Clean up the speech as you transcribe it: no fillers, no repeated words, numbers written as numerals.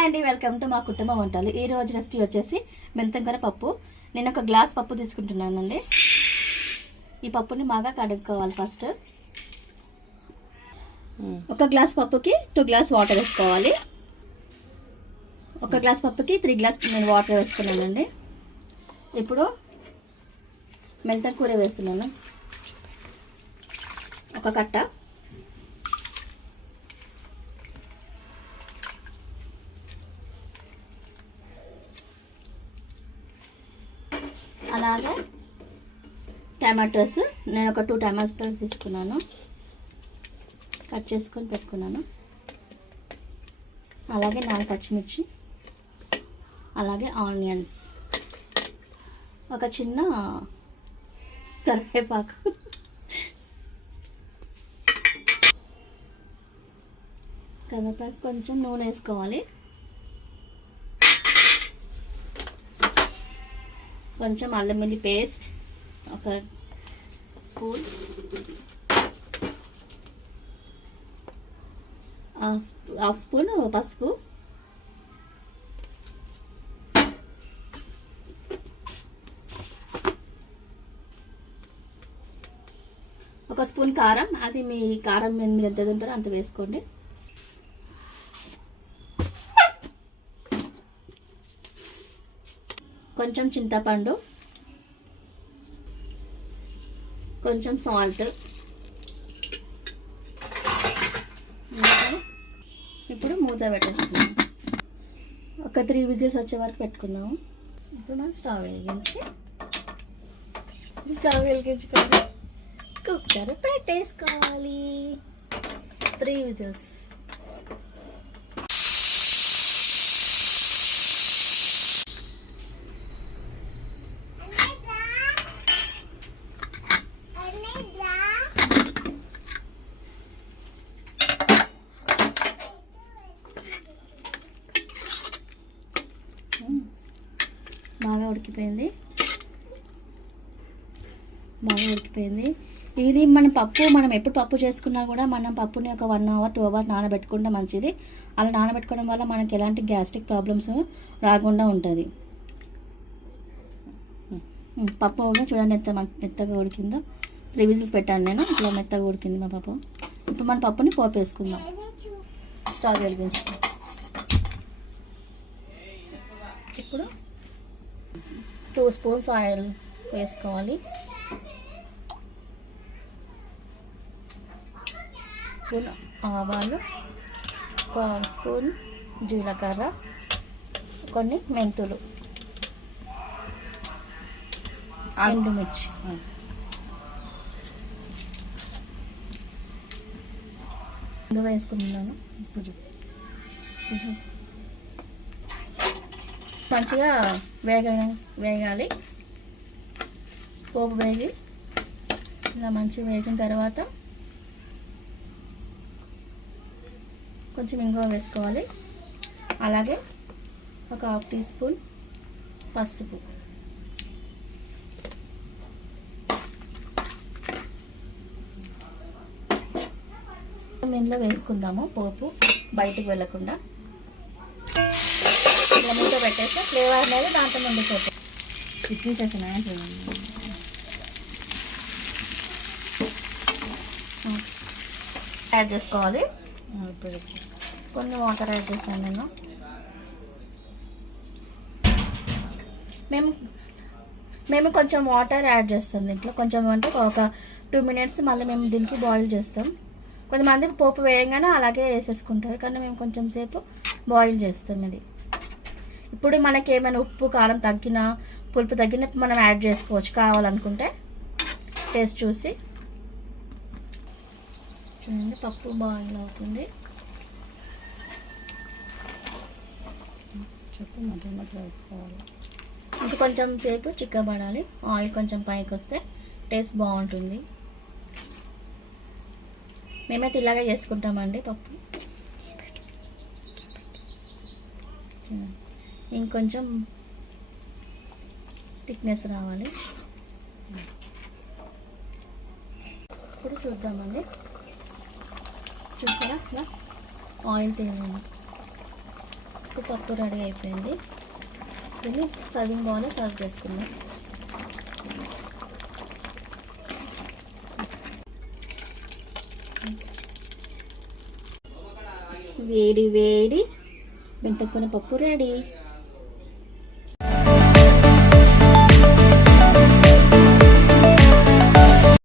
Hi అండి, welcome to మా కుటుంబ వంటలు. ఈ రోజు రెసిపీ వచ్చేసి మెంతంకూర పప్పు. నేను ఒక గ్లాస్ పప్పు తీసుకుంటున్నానండి. ఈ పప్పుని బాగా కడుక్కోవాలి. ఫస్ట్ ఒక గ్లాస్ పప్పుకి 2 గ్లాస్ వాటర్ వేసుకోవాలి. ఒక గ్లాస్ పప్పుకి 3 గ్లాస్ నేను వాటర్ వేసుకున్నానండి. ఇప్పుడు మెంతంకూర వేస్తున్నాను, ఒక కట్ట. అలాగే టమాటోస్, నేను ఒక 2 టమాటోస్ తీసుకున్నాను, కట్ చేసుకొని పెట్టుకున్నాను. అలాగే 4 పచ్చిమిర్చి, అలాగే ఆనియన్స్, ఒక చిన్న కరివేపాకు, కొంచెం నూనె వేసుకోవాలి, కొంచెం అల్లం వెల్లుల్లి పేస్ట్, ఒక స్పూన్, హాఫ్ స్పూన్ పసుపు, ఒక స్పూన్ కారం. అది మీ కారం మీరు ఎంత తింటారో అంత వేసుకోండి. కొంచెం చింతపండు, కొంచెం సాల్ట్. ఇప్పుడు మూత పెట్టేసుకుందాం. ఒక 3 విజిల్స్ వచ్చే వరకు పెట్టుకుందాము. ఇప్పుడు మనం స్టవ్ వెలిగించుకొని కుక్కర్ పెట్టేసుకోవాలి. 3 విజిల్స్. బాగా ఉడికిపోయింది. ఇది మనం ఎప్పుడు పప్పు చేసుకున్నా కూడా మనం పప్పుని ఒక 1 అవర్ 2 అవర్ నానబెట్టుకుంటే మంచిది. అలా నానబెట్టుకోవడం వల్ల మనకి ఎలాంటి గ్యాస్ట్రిక్ ప్రాబ్లమ్స్ రాకుండా ఉంటుంది. పప్పు చూడండి ఎంత మెత్తగా ఉడికిందో. 3 విజిల్స్ పెట్టాను నేను, ఇట్లా మెత్తగా ఉడికింది మా పప్పు. ఇప్పుడు మన పప్పుని పోపు వేసుకుందాం. స్టవ్ వెలిగిస్తాం. ఇప్పుడు 2 స్పూన్స్ ఆయిల్ వేసుకోవాలి. స్పూన్ ఆవాలు, 1 స్పూన్ జీలకర్ర, కొన్ని మెంతులు, ఎండుమిర్చి, వేసుకున్నాను. మంచిగా వేగాలి. పోపు వేగి ఇలా మంచిగా వేగిన తర్వాత కొంచెం ఇంగువ వేసుకోవాలి. అలాగే ఒక 1/2 టీ స్పూన్ పసుపు, ఇందులో వేసుకుందాము. పోపు బయటకు వెళ్ళకుండా ఇలా మూత పెట్టేస్తే ఫ్లేవర్ అనేది దాంట్లో ఉండిపోతుంది. ఇడ్లీ చేసిన యాడ్ చేసుకోవాలి. కొన్ని వాటర్ యాడ్ చేశాను నేను. మేము కొంచెం వాటర్ యాడ్ చేస్తాం దీంట్లో. కొంచెం అంటే ఒక 2 మినిట్స్ మళ్ళీ మేము దీనికి బాయిల్ చేస్తాం. కొంతమంది పోపు వేయంగానే అలాగే వేసేసుకుంటారు, కానీ మేము కొంచెం సేపు బాయిల్ చేస్తాం ఇది. ఇప్పుడు మనకి ఏమైనా ఉప్పు కారం తగ్గినా పులుపు తగ్గిన మనం యాడ్ చేసుకోవచ్చు కావాలనుకుంటే, టేస్ట్ చూసి. చూడండి పప్పు బాయిల్ అవుతుంది. ఇంకా కొంచెం సేపు చిక్కబడాలి. ఆయిల్ కొంచెం పైకి వస్తే టేస్ట్ బాగుంటుంది. మేమైతే ఇలాగే చేసుకుంటామండి పప్పు. ఇంకొంచెం థిక్నెస్ రావాలి. ఇప్పుడు చూద్దామండి. చూసారా ఇలా ఆయిల్ తేలింది. పప్పు రెడీ అయిపోయింది. దీన్ని సర్వింగ్ బౌల్లో సర్వ్ చేసుకుందాం. వేడి వేడి మెంతకూర పప్పు రెడీ.